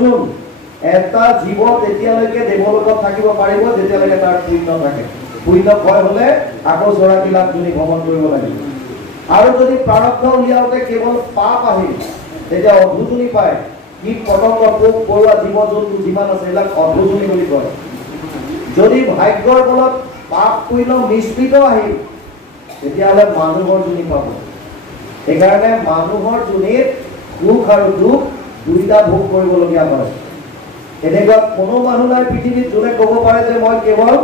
অৰ্জুন এটা জীৱ তেতিয়ালৈকে দেৱলোকত থাকিব পাৰিব যেতিয়ালৈকে তাৰ পুণ্য থাকে। পুণ্য ক্ষয় হলে আকৌ 84 লাখ যোনি ভ্ৰমণ কৰিব লাগিব। আৰু যদি প্ৰাৰব্ধ উলিয়াওতে কেৱল পাপ আহিল তেতিয়া অধুজনী পায়। কীট পতংগ পোক পৰুৱা জীৱ জন্তু যিমান আছে এইবিলাক অধুজনী বুলি কয়। যদি ভাগ্যৰ বলত পাপ পুণ্য মিশ্ৰিত আহিল তেতিয়াহ'লে মানুহৰ যোনি পাব। সেইকাৰণে মানুহৰ যোনিত সুখ আৰু দুখ দুইটা ভোগ কৰিবলগীয়া হয়। এনেকুৱা কোনো মানুহ নাই পৃথিৱীত যোনে ক'ব পাৰে যে মই কেৱল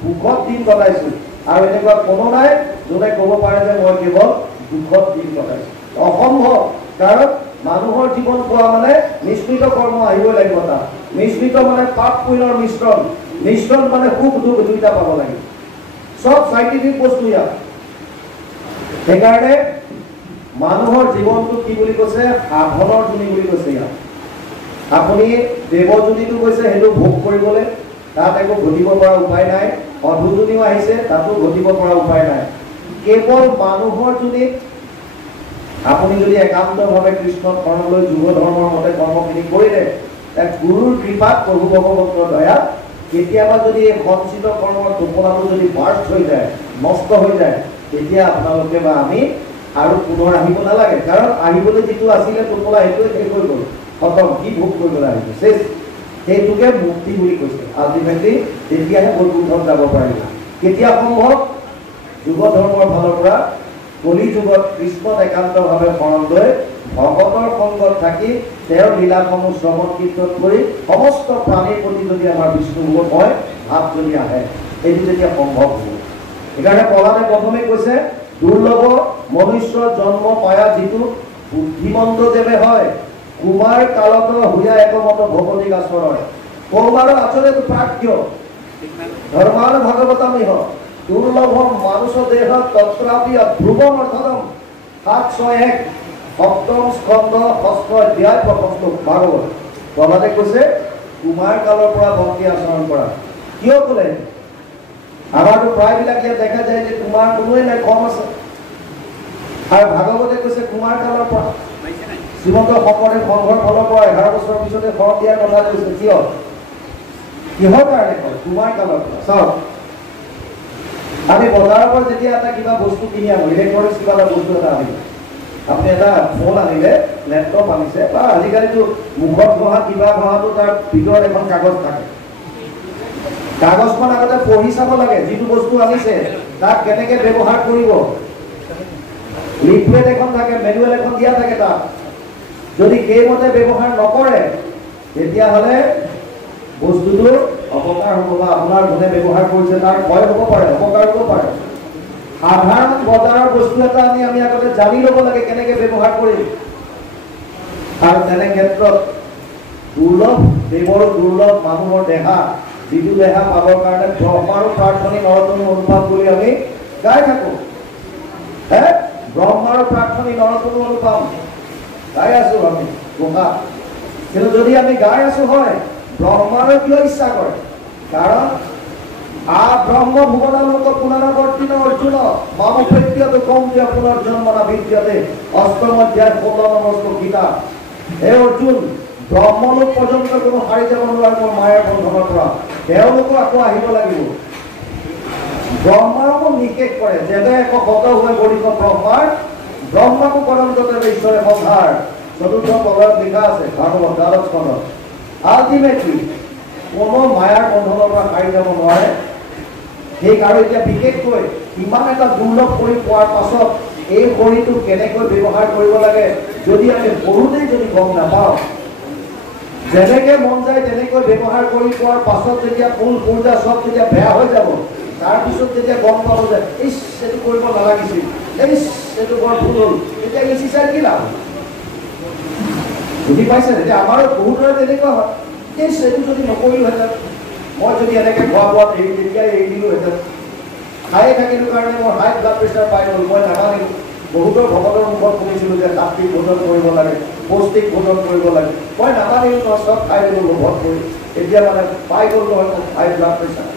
সুখত দিন কটাইছো, আৰু এনেকুৱা কোনো নাই যোনে ক'ব পাৰে যে মই কেৱল দুখত দিন কটাইছো। অসম্ভৱ। কাৰণ মানুহৰ জীৱন পোৱা মানে মিশ্ৰিত কৰ্ম আহিবই লাগিব। তাত মিশ্ৰিত মানে পাপ পুণ্যৰ মিশ্ৰণ, মিশ্ৰণ মানে সুখ দুখ দুইটা পাব লাগিব। সব সাইন্টিফিক বস্তু ইয়াত। সেইকাৰণে মানুহৰ জীৱনটো কি বুলি কৈছে? সাধনৰ যোনি বুলি কৈছে ইয়াত। আপুনি দেৱযোনিটো কৈছে সেইটো ভোগ কৰিবলৈ, তাত একো ঘটিব পৰা উপায় নাই। অধুজনীও আহিছে, তাতো ঘটিব পৰা উপায় নাই। কেৱল মানুহৰ যোনিত আপুনি যদি একান্তভাৱে কৃষ্ণক শৰণ লৈ যুৱ ধৰ্মৰ মতে কৰ্মখিনি কৰিলে, তাক গুৰুৰ কৃপাত প্ৰভু ভগৱন্তৰ দয়াত কেতিয়াবা যদি এই সঞ্চিত কৰ্মৰ টোপোলাটো যদি বাৰ্ষ্ট হৈ যায়, নষ্ট হৈ যায়, তেতিয়া আপোনালোকে বা আমি আৰু পুনৰ আহিব নালাগে। কাৰণ আহিবলৈ যিটো আছিলে টোপোলা সেইটোৱে শেষ হৈ গ'ল, খতম। কি ভোগ কৰিবলৈ আহিছে শেষ। সেইটোকে মুক্তি বুলি কৈছে। আল্টিমেটলি তেতিয়াহে বৈকুণ্ঠত যাব পাৰিব। কেতিয়া সম্ভৱ? যুৱ ধৰ্মৰ ফালৰ পৰা কলি যুগত কৃষ্ণত একান্তভাৱে শৰণ লৈ ভগতৰ সংগত থাকি তেওঁৰ লীলাসমূহ শ্ৰৱণ কীৰ্তন কৰি সমস্ত প্ৰাণীৰ প্ৰতি যদি আমাৰ বিষ্ণুময় ভাৱ যদি আহে, সেইটো তেতিয়া সম্ভৱ হ'ব। সেইকাৰণে প্ৰহ্লাদে প্ৰথমে কৈছে দুৰ্লভ মনুষ্যৰ জন্ম পায়া যিটো বুদ্ধিমন্ত দেৱে হয়, কুমাৰ কালত হুয়া একমত ভগৱতী আচৰণ। কৌমাৰ আচৰে প্ৰাজ্ঞ ধৰ্মান ভগবতামিহ দুৰ্লভম মানুষ দেহ তত্ৰাপি ধ্ৰুবম অৰ্ধনম 701 সপ্তম স্কন্ধ ষষ্ঠ অধ্যায় প্ৰথম ভাগৱত। প্ৰহ্লাদে কৈছে কুমাৰ কালৰ পৰা ভক্তি আচৰণ কৰা। কিয় ক'লে? আমাৰতো প্ৰায়বিলাক ইয়াত দেখা যায় যে কুমাৰ কোনোৱে নাই, কম আছে। আৰু ভাগৱতে কৈছে কুমাৰ কালৰ পৰা। শ্ৰীমন্ত শংকৰদেৱ সংঘৰ ফালৰ পৰা 11 বছৰৰ পিছতে শৰণ দিয়াৰ কথা কৈছে। কিয়? কিহৰ কাৰণে কয়? কুমাৰ কালৰ পৰা। চাওক, আমি বজাৰৰ পৰা যেতিয়া এটা কিবা বস্তু কিনি আনো, ইলেক্ট্ৰনিক্স কিবা এটা বস্তু এটা আনিলে, আপুনি এটা ফোন আনিলে, লেপটপ আনিছে, বা আজিকালিতো মুখত ঘঁহা কিবা ঘঁহাটো তাৰ ভিতৰত এখন কাগজ থাকে। কাগজখন আগতে পঢ়ি চাব লাগে, যিটো বস্তু আনিছে তাক কেনেকে ব্যৱহাৰ কৰিব। লিফলেট এখন থাকে, মেনুৱেল এখন দিয়া থাকে তাত। যদি সেইমতে ব্যৱহাৰ নকৰে তেতিয়াহ'লে বস্তুটো অপকাৰ হ'ব, বা আপোনাৰ যোনে ব্যৱহাৰ কৰিছে তাৰ ভয় হ'ব পাৰে, অপকাৰ হ'ব পাৰে। সাধাৰণ বজাৰৰ বস্তু এটা আনি আমি আগতে জানি ল'ব লাগে কেনেকে ব্যৱহাৰ কৰিম। আৰু তেনে ক্ষেত্ৰত দুৰ্লভ দেৱৰ দুৰ্লভ মানুহৰ দেহা, যিটো দেহা পাবৰ কাৰণে ব্ৰহ্মাৰো প্ৰাৰ্থনী নৰতনু অনুভৱ বুলি আমি গাই থাকো। ব্ৰহ্মাৰো প্ৰাৰ্থনী নৰতনু অনুভৱ গাই আছো আমি গোসা। কিন্তু যদি আমি গাই আছো হয়, ব্ৰহ্মাৰো কিয় ইচ্ছা কৰে? কাৰণ ব্ৰহ্ম ভুৱনালোক পুনৰাৱৰ্তিত অৰ্জুন মামপ্ৰেত্যত কৌন্ত্য পুনৰ্জন্মনা বিদ্যতে অষ্টম অধ্যায় 16 নম্বৰ শ্লোক গীতা। হে অৰ্জুন, ব্ৰহ্মলোক পৰ্যন্ত কোনো হাৰি যাব নোৱাৰিব মায়াৰ বন্ধনৰ পৰা। তেওঁলোকো আকৌ আহিব লাগিব। ব্ৰহ্মাকো নিষেধ কৰে, যেনে এক শত হৈ গৰিষ্ঠ ব্ৰহ্মাৰ ব্ৰহ্মাকো পৰন্ততে ঈশ্বৰে সংহাৰ। 4ৰ্থ পদত লিখা আছে ভাগৱত 12 স্কন্ধত। আল্টিমেটলি কোনো মায়াৰ বন্ধনৰ পৰা হাৰি যাব নোৱাৰে। ঠিক আৰু এতিয়া বিশেষকৈ ইমান এটা দুৰ্লভ কৰি পোৱাৰ পাছত এই শৰীৰটো কেনেকৈ ব্যৱহাৰ কৰিব লাগে যদি আমি সৰুতেই যদি গম নাপাওঁ, যেনেকে মন যায় তেনেকৈ ব্যৱহাৰ কৰি পোৱাৰ পাছত যেতিয়া ফুল পূজা চব যেতিয়া বেয়া হৈ যাব, তাৰপিছত যেতিয়া গম পাব যে ইছ সেইটো কৰিব নালাগিছিল, ইছ সেইটো বৰ ভুল হ'ল, তেতিয়া ইচ্ছি চাই কি লাভ? বুজি পাইছে? তেতিয়া আমাৰো বহুতৰে তেনেকুৱা হয়, ইছ সেইটো যদি নকৰিলোহেঁতেন, মই যদি এনেকৈ খোৱা বোৱাত তেতিয়াই এৰি দিলোহেঁতেন, খায়ে থাকিলোঁ কাৰণে মোৰ হাই ব্লাড প্ৰেছাৰ পাই গ'ল, মই নামানিলোঁ। বহুতৰ ভকতৰ মুখত শুনিছিলোঁ যে সাত্বিক ভোজন কৰিব লাগে, পৌষ্টিক ভোজন কৰিব লাগে, মই নামানিলোঁ নহয়, চব খাই দিলোঁ লোভত কৰি। এতিয়া মানে পাই গ'ল নহয় হাই ব্লাড প্ৰেছাৰ,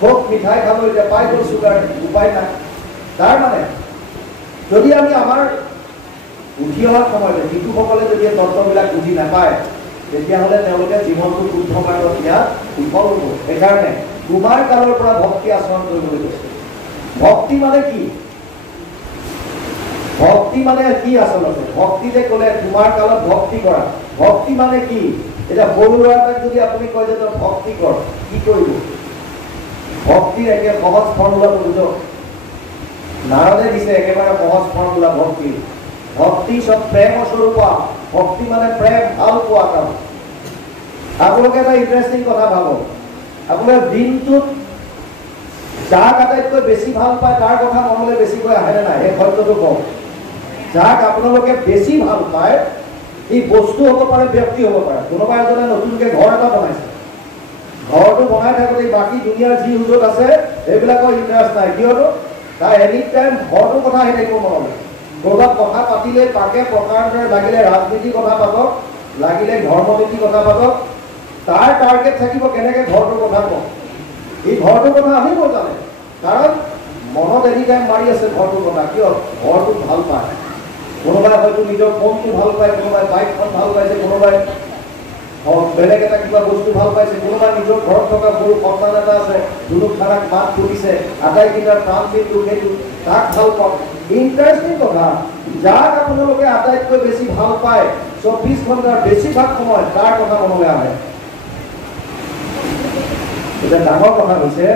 খুব মিঠাই খালোঁ, এতিয়া পাই গ'ল চুগাৰ, উপায় নাই। তাৰ মানে যদি আমি আমাৰ উঠি অহাৰ সময়তে শিশুসকলে যদি তত্ত্ববিলাক বুজি নাপায়, তেতিয়াহ'লে তেওঁলোকে জীৱনটো শুদ্ধ মাৰ্গত নিয়াত বিফল হ'ব। সেইকাৰণে কুমাৰ কালৰ পৰা ভক্তি আচৰণ কৰিবলৈ কৈছে। ভক্তি মানে কি? ভক্তি মানে কি আচলতে? ভক্তি যে ক'লে কুমাৰ কালত ভক্তি কৰা, ভক্তি মানে কি? এতিয়া সৰু ল'ৰা এটাক যদি আপুনি কয় যে তই ভক্তি কৰ, কি কৰিব? ভক্তিৰ একে সহজ ফৰ্মুলাটো বুজক। নাৰদে দিছে একেবাৰে সহজ ফৰ্মুলা ভক্তি। ভক্তি চব প্ৰেম স্বৰূপা। ভক্তি মানে প্ৰেম, ভাল পোৱা কাম। আপোনালোকে এটা ইণ্টাৰেষ্টিং কথা ভাবক, আপোনাৰ দিনটোত যাক আটাইতকৈ বেছি ভাল পায় তাৰ কথা মনলৈ বেছিকৈ আহেনে নাই? এই সত্যটো কওক। যাক আপোনালোকে বেছি ভাল পায়, ই বস্তু হ'ব পাৰে, ব্যক্তি হ'ব পাৰে। কোনোবা এজনে নতুনকৈ ঘৰ এটা বনাইছে, ঘৰটো বনাই থাকোঁতে বাকী দুনিয়াৰ যি সুযোগ আছে সেইবিলাকৰ ইণ্টাৰেষ্ট নাই। কিয়নো তাৰ এনি টাইম ঘৰটোৰ কথা আহি থাকিব মনলৈ। ক'ৰবাত কথা পাতিলে তাকে প্ৰকাৰে লাগিলে ৰাজনীতিৰ কথা পাতক, লাগিলে ধৰ্মনীতিৰ কথা পাতক, তাৰ টাৰ্গেট থাকিব কেনেকৈ ঘৰটোৰ কথা কওঁ। এই ঘৰটোৰ কথা আহিব জানে, কাৰণ মনত এনি টাইম মাৰি আছে ঘৰটোৰ কথা। কিয়? ঘৰটো ভাল পায়। কোনোবাই হয়তো নিজৰ ফোনটো ভাল পায়, কোনোবাই বাইকখন ভাল পাইছে, কোনোবাই বেলেগ এটা কিবা বস্তু ভাল পাইছে, কোনোবাই নিজৰ ঘৰত থকা সৰু সন্তান এটা আছে, দুনুক খানাক মাত ফুটিছে, আটাইকেইটাৰ প্ৰাণ কিন্তু সেইটো তাক ভাল পাওঁ। ইণ্টাৰেষ্টিং কথা, যাক আপোনালোকে আটাইতকৈ বেছি ভাল পায় 24 ঘণ্টাৰ বেছিভাগ সময় তাৰ কথা মনলৈ আহে। এতিয়া ডাঙৰ কথা হৈছে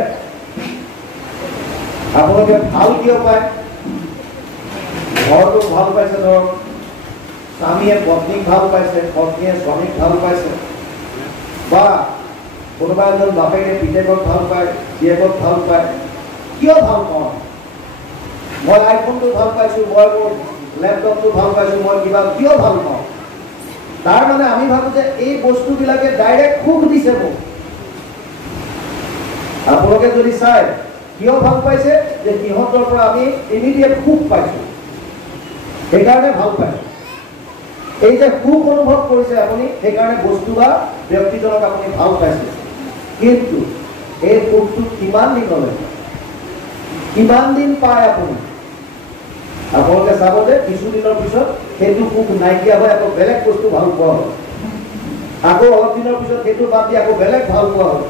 আপোনালোকে ভাল কিয় পায়? ঘৰটোক ভাল পাইছে, ধৰক স্বামীয়ে পত্নীক ভাল পাইছে, পত্নীয়ে স্বামীক ভাল পাইছে, বা কোনোবা এজন বাপেকে পিতেকক ভাল পায়, জীয়েকক ভাল পায়। কিয় ভাল পাওঁ? মই আইফোনটো ভাল পাইছোঁ, মই মোৰ লেপটপটো ভাল পাইছোঁ, মই কিবা কিয় ভাল পাওঁ? তাৰ মানে আমি ভাবোঁ যে এই বস্তুবিলাকে ডাইৰেক্ট সুখ দিছে মোক। আপোনালোকে যদি চাই কিয় ভাল পাইছে, যে সিহঁতৰ পৰা আমি ইমিডিয়েট সুখ পাইছোঁ, সেইকাৰণে ভাল পাইছোঁ। এই যে সুখ অনুভৱ কৰিছে আপুনি, সেইকাৰণে বস্তু বা ব্যক্তিজনক আপুনি ভাল পাইছে। কিন্তু এই সুখটো কিমান দিনলৈ, কিমান দিন পায় আপুনি? আপোনালোকে চাব যে কিছুদিনৰ পিছত সেইটো সুখ নাইকিয়া হয়, আকৌ বেলেগ বস্তু ভাল পোৱা হয়। আকৌ অলপ দিনৰ পিছত সেইটো বাদ দি আকৌ বেলেগ ভাল পোৱা হয়।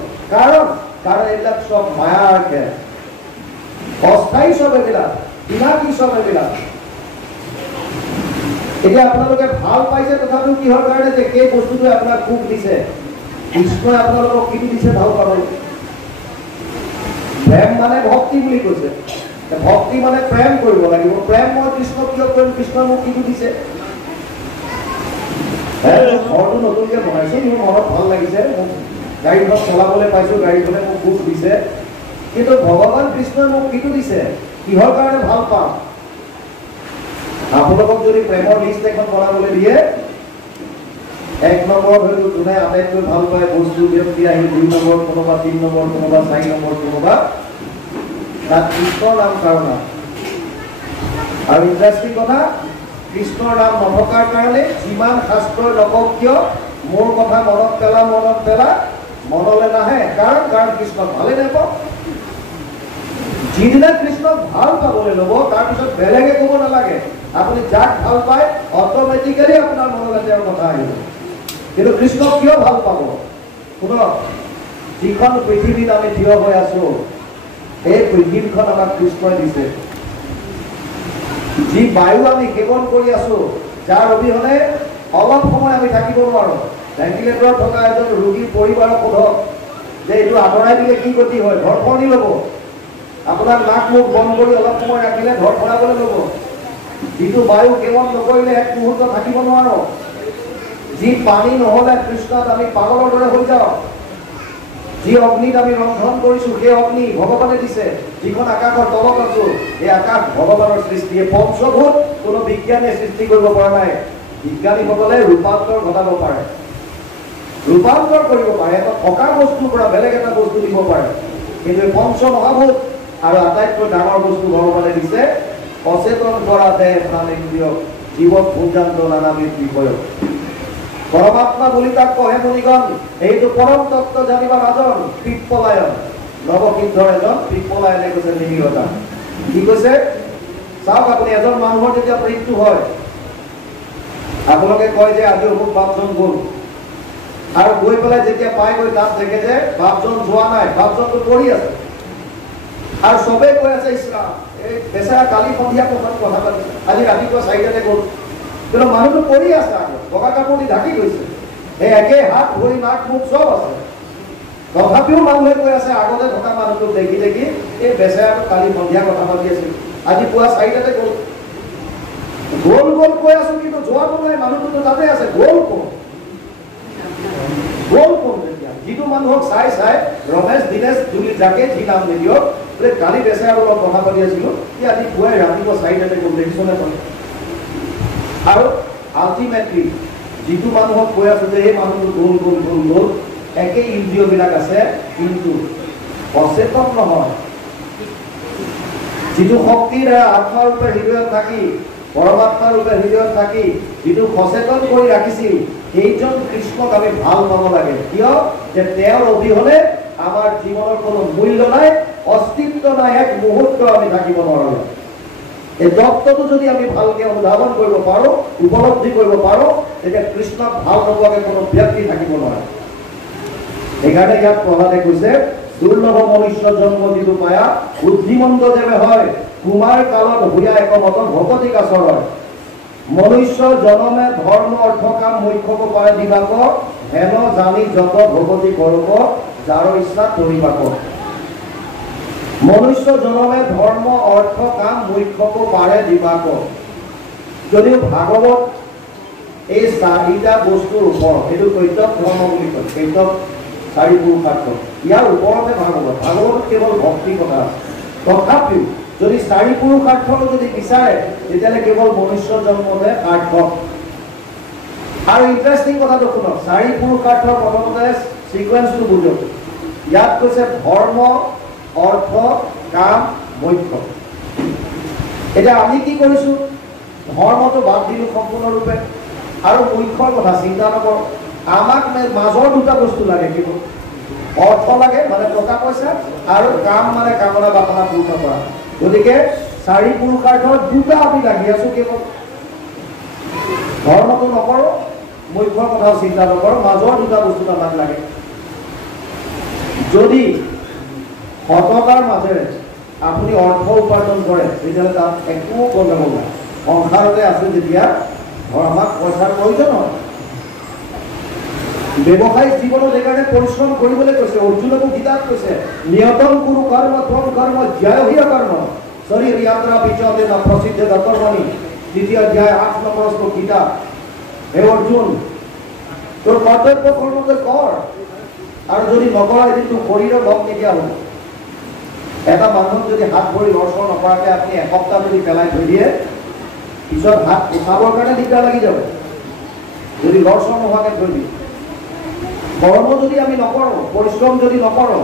কাৰণ এইবিলাক চব মায়াৰ খেল, অস্থায়ী চব এইবিলাক, বিনাশী চব এইবিলাক। এতিয়া আপোনালোকে ভাল পাইছে, তথাপিও কিহৰ কাৰণে? যে সেই বস্তুটোৱে আপোনাক সুখ দিছে। কৃষ্ণই আপোনালোকক কিটো দিছে? ভাল পাবলৈ। প্ৰেম মানে ভক্তি বুলি কৈছে। ভক্তি মানে প্ৰেম কৰিব লাগিব। প্ৰেম মই কৃষ্ণক কিয় কৰিম? কৃষ্ণই মোক কিটো দিছে? ঘৰটো নতুনকৈ বনাইছোঁ, মোৰ মনত ভাল লাগিছে, মোক গাড়ীখন চলাবলৈ পাইছোঁ, গাড়ীখনে মোক সুখ দিছে। কিন্তু ভগৱান কৃষ্ণই মোক কিটো দিছে? কিহৰ কাৰণে ভাল পাম? আপোনালোকক যদি প্ৰেমৰ লিষ্ট এখন বনাবলৈ দিয়ে, 1 নম্বৰত হয়তো যোনে আটাইতকৈ ভাল পায় বস্তু ব্যক্তি আহি, 2 নম্বৰত কোনোবা, 3 নম্বৰত কোনোবা, 4 নম্বৰত কোনোবা, তাত কৃষ্ণৰ নাম কাৰণ নাই। আৰু ইণ্টাৰেষ্টিং কথা, কৃষ্ণৰ নাম নথকাৰ কাৰণে যিমান শাস্ত্ৰই নকওক কিয় মোৰ কথা মনত পেলা মনলৈ নাহে। কাৰণ কৃষ্ণক ভালেই নাপাওঁ। যিদিনা কৃষ্ণক ভাল পাবলৈ ল'ব, তাৰপিছত বেলেগে ক'ব নালাগে। আপুনি যাক ভাল পায় অট'মেটিকেলি আপোনাৰ মনলৈ তেওঁৰ কথা আহিব। কিন্তু কৃষ্ণক কিয় ভাল পাব? শুনক, যিখন পৃথিৱীত আমি থিয় হৈ আছো, এই পৃথিৱীখন আমাক কৃষ্ণই দিছে। যি বায়ু আমি সেৱন কৰি আছো, যাৰ অবিহনে অলপ সময় আমি থাকিব নোৱাৰোঁ। ভেণ্টিলেটৰত থকা এজন ৰোগীৰ পৰিবাৰক সোধক যে এইটো আঁতৰাই দিলে কি গতি হয়? ধৰফৰণি ল'ব। আপোনাৰ নাক মুখ বন্ধ কৰি অলপ সময় ৰাখিলে ধৰফৰাবলৈ ল'ব। যিটো বায়ু সেৱন নকৰিলে এক মুহূৰ্ত থাকিব নোৱাৰোঁ। যি পানী নহ'লে তৃষ্ণাত আমি পাগলৰ দৰে হৈ যাওঁ। যি অগ্নিত আমি ৰন্ধন কৰিছোঁ, সেই অগ্নি ভগৱানে দিছে। যিখন আকাশৰ তলত আছো, এই আকাশ ভগৱানৰ সৃষ্টি। এই পঞ্চভূত কোনো বিজ্ঞানে সৃষ্টি কৰিব পৰা নাই। বিজ্ঞানীসকলে ৰূপান্তৰ ঘটাব পাৰে, ৰূপান্তৰ কৰিব পাৰে। এটা থকা বস্তুৰ পৰা বেলেগ এটা বস্তু দিব পাৰে। কিন্তু এই পঞ্চ মহাভূত আৰু আটাইতকৈ ডাঙৰ বস্তু ভগৱানে দিছে অচেতন কৰা দেহ প্ৰাণেন্দ্ৰিয় জীৱক ভূজান্ত নানাবিধ বিষয়। পৰমাত্মা বুলি তাক কহে মুনিগণ। এইটো পৰম তত্ত্ব জানিবা নাজন পিপ্পলায়ন। নৱসিদ্ধৰ এজন পিপ্পলায়নে কৈছে নিমিৰতা। কি কৈছে? চাওক, আপুনি এজন মানুহৰ যেতিয়া মৃত্যু হয়, আপোনালোকে কয় যে আজি অমুক বাপজন গ'ল। আৰু গৈ পেলাই যেতিয়া পাই গৈ তাত দেখে যে বাপজন যোৱা নাই, বাপজনটো পৰি আছে। আৰু চবেই কৈ আছে ইছৰাম এই বেচেৰা কালি সন্ধিয়া কথা পাতিছে, আজি ৰাতিপুৱা 4টাতে গ'ল, কিন্তু মানুহটো পৰি আছে আগত, বগা কাপোৰ দি ঢাকি গৈছে, এই একে হাত ভৰি নাক মুখ চব আছে। তথাপিও মানুহে কৈ আছে আগতে থকা মানুহটোক দেখি দেখি এই বেচেৰাটো কালি সন্ধিয়া কথা পাতি আছিল, আজি পুৱা 4টাতে গ'ল। গ'ল গ'ল কৈ আছো, কিন্তু যোৱাটো নাই, মানুহটোতো তাতে আছে, গ'ল কোন? গ'ল কোন? তেতিয়া যিটো মানুহক চাই চাই ৰমেশ দিনেশ জুলি যাকে যি নাম নিদিয়ক, বোলে কালি বেচেৰাৰ লগত কথা পাতি আছিলো, সি আজি পুৱাই ৰাতিপুৱা 4টাতে গ'ল, দেখিছনে তই? আৰু আল্টিমেটলি যিটো মানুহক কৈ আছো যে এই মানুহটো গ'ল গ'ল গ'ল গ'ল, একে ইন্দ্ৰিয়বিলাক আছে, কিন্তু সচেতন নহয়। যিটো শক্তিৰ আত্মাৰূপে হৃদয়ত থাকি, পৰমাত্মাৰ ৰূপে হৃদয়ত থাকি যিটো সচেতন কৰি ৰাখিছিল, সেইজন কৃষ্ণক আমি ভাল পাব লাগে। কিয়? যে তেওঁৰ অবিহনে আমাৰ জীৱনৰ কোনো মূল্য নাই, অস্তিত্ব নাই, এক মুহূৰ্ত আমি থাকিব নোৱাৰো। এই তত্ত্বটো যদি আমি ভালকে অনুধাৱন কৰিব পাৰো, উপলব্ধি কৰিব পাৰো, তেতিয়া কৃষ্ণক ভাল নোপোৱাকে কোনো ব্যক্তি থাকিব নোৱাৰে। সেইকাৰণে ইয়াত প্ৰহ্লাদে কৈছে দুৰ্লভ মনুষ্য জন্ম যিটো পায়া, বুদ্ধিমন্ত যেবে হয় কুমাৰ কালত ভূয়া একমত ভকতি কাছৰ হয়। মনুষ্য জনমে ধৰ্ম অৰ্থ কাম মুখ্যক পাৰে দিবাক, হেন জানি যত ভকতি কৰক যাৰ ইচ্ছা কৰিবাক। মনুষ্য জনমে ধৰ্ম অৰ্থ কাম মুখ্যক পাৰে দিবাক। যদিও ভাগৱত এই 4টা বস্তুৰ ওপৰত, সেইটো কৈতৱ ধৰ্ম বুলি কয়, কৈতৱ 4 পুৰুষাৰ্থ, ইয়াৰ ওপৰতে ভাগৱত কেৱল ভক্তি কথা আছে। তথাপিও যদি 4 পুৰুষাৰ্থটো যদি বিচাৰে, তেতিয়াহ'লে কেৱল মনুষ্য জন্মতে সাৰ্থক। আৰু ইণ্টাৰেষ্টিং কথাটো শুনক, 4 পুৰুষাৰ্থৰ প্ৰথমতে সিকুৱেন্সটো বুজক। ইয়াত কৈছে ধৰ্ম অৰ্থ কাম মোক্ষ। এতিয়া আমি কি কৰিছো? ধৰ্মটো বাদ দিলো সম্পূৰ্ণৰূপে, আৰু মোক্ষৰ কথা চিন্তা নকৰো। আমাক মাজৰ 2টা বস্তু লাগে, কিন্তু অৰ্থ লাগে মানে টকা পইচা, আৰু কাম মানে কামনা বাসনা পূৰ্ণ কৰা। গতিকে 4 পুৰুষাৰ্থৰ 2টা আমি লাগি আছো, কেৱল ধৰ্মটো নকৰো, মুখ্যৰ কথাও চিন্তা নকৰো, মাজৰ 2টা বস্তু আমাক লাগে। যদি সততাৰ মাজেৰে আপুনি অৰ্থ উপাৰ্জন কৰে, তেতিয়াহ'লে তাত একো গণ্ডগোল নাই। সংসাৰতে আছে যেতিয়া আমাক পইচাৰ প্ৰয়োজন হয়। ব্যৱসায়িক জীৱনত সেইকাৰণে পৰিশ্ৰম কৰিবলৈ কৈছে। অৰ্জুনকো গীতাত কৈছে নিয়তম কুৰু কৰ্ম ত্বম কৰ্ম জ্যায়হিয় কৰ্ম শৰীৰ যাত্ৰা বিচতে না প্ৰসিদ্ধ কৰ্মণি। 2য় অধ্যায় 8 নম্বৰ শ্লোক গীতা। হে অৰ্জুন, তোৰ কৰ্তব্য কৰ্মকে কৰ, আৰু যদি নকৰা এদিন তোৰ শৰীৰৰ লগ নিদিয়া হ'ব। এটা মানুহক যদি হাত ভৰি লৰচৰ নকৰাকৈ আপুনি এসপ্তাহ যদি পেলাই থৈ দিয়ে, পিছত হাত উঠাবৰ কাৰণে দিগদাৰ লাগি যাব, যদি লৰচৰ নোহোৱাকৈ থৈ দিয়ে। কৰ্ম যদি আমি নকৰো, পৰিশ্ৰম যদি নকৰো,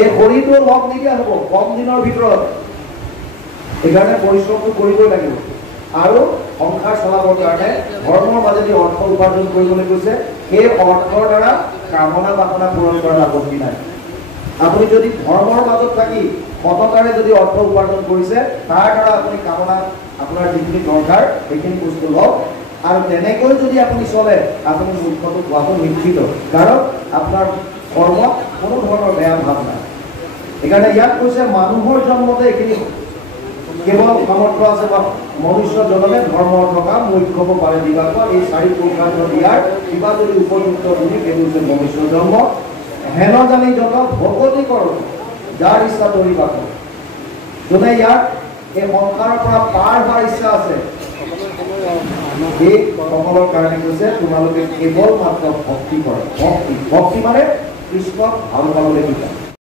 এই শৰীৰটো লগ নিদিয়া হ'ব কম দিনৰ ভিতৰত। সেইকাৰণে পৰিশ্ৰমটো কৰিবই লাগিব। আৰু সংসাৰ চলাবৰ কাৰণে ধৰ্মৰ মাজেদি অৰ্থ উপাৰ্জন কৰিবলৈ কৈছে। সেই অৰ্থৰ দ্বাৰা কামনা বাসনা পূৰণ কৰাৰ আপত্তি নাই। আপুনি যদি ধৰ্মৰ মাজত থাকি সততাৰে যদি অৰ্থ উপাৰ্জন কৰিছে, তাৰ দ্বাৰা আপুনি কামনা আপোনাৰ যিখিনি দৰকাৰ সেইখিনি বস্তু লওক, আৰু তেনেকৈ যদি আপুনি চলে, আপুনি মুখ্যটো পোৱাটো নিশ্চিত, কাৰণ আপোনাৰ কৰ্মত কোনো ধৰণৰ বেয়া ভাৱ নাই। সেইকাৰণে ইয়াত কৈছে মানুহৰ জন্মতে এইখিনি কেৱল সামৰ্থ্য আছে, বা মনুষ্য জনমে ধৰ্ম অৰ্থ কাম মুখ্যক পাৰে দিবাক। এই 4 পুৰুষাৰ্থ দিয়াৰ কিবা যদি উপযুক্ত বুলি সেইটো হৈছে মনুষ্য জন্ম। হেন জানি যত ভকতি কৰো যাৰ ইচ্ছা কৰিবাক। যোনে ইয়াক এই সংসাৰৰ পৰা পাৰ হোৱাৰ ইচ্ছা আছে, এই সকলৰ কাৰণে কৈছে তোমালোকে কেৱল মাত্ৰ ভক্তি কৰা। ভক্তি মানে কৃষ্ণক ভাল পাবলৈ শিকা।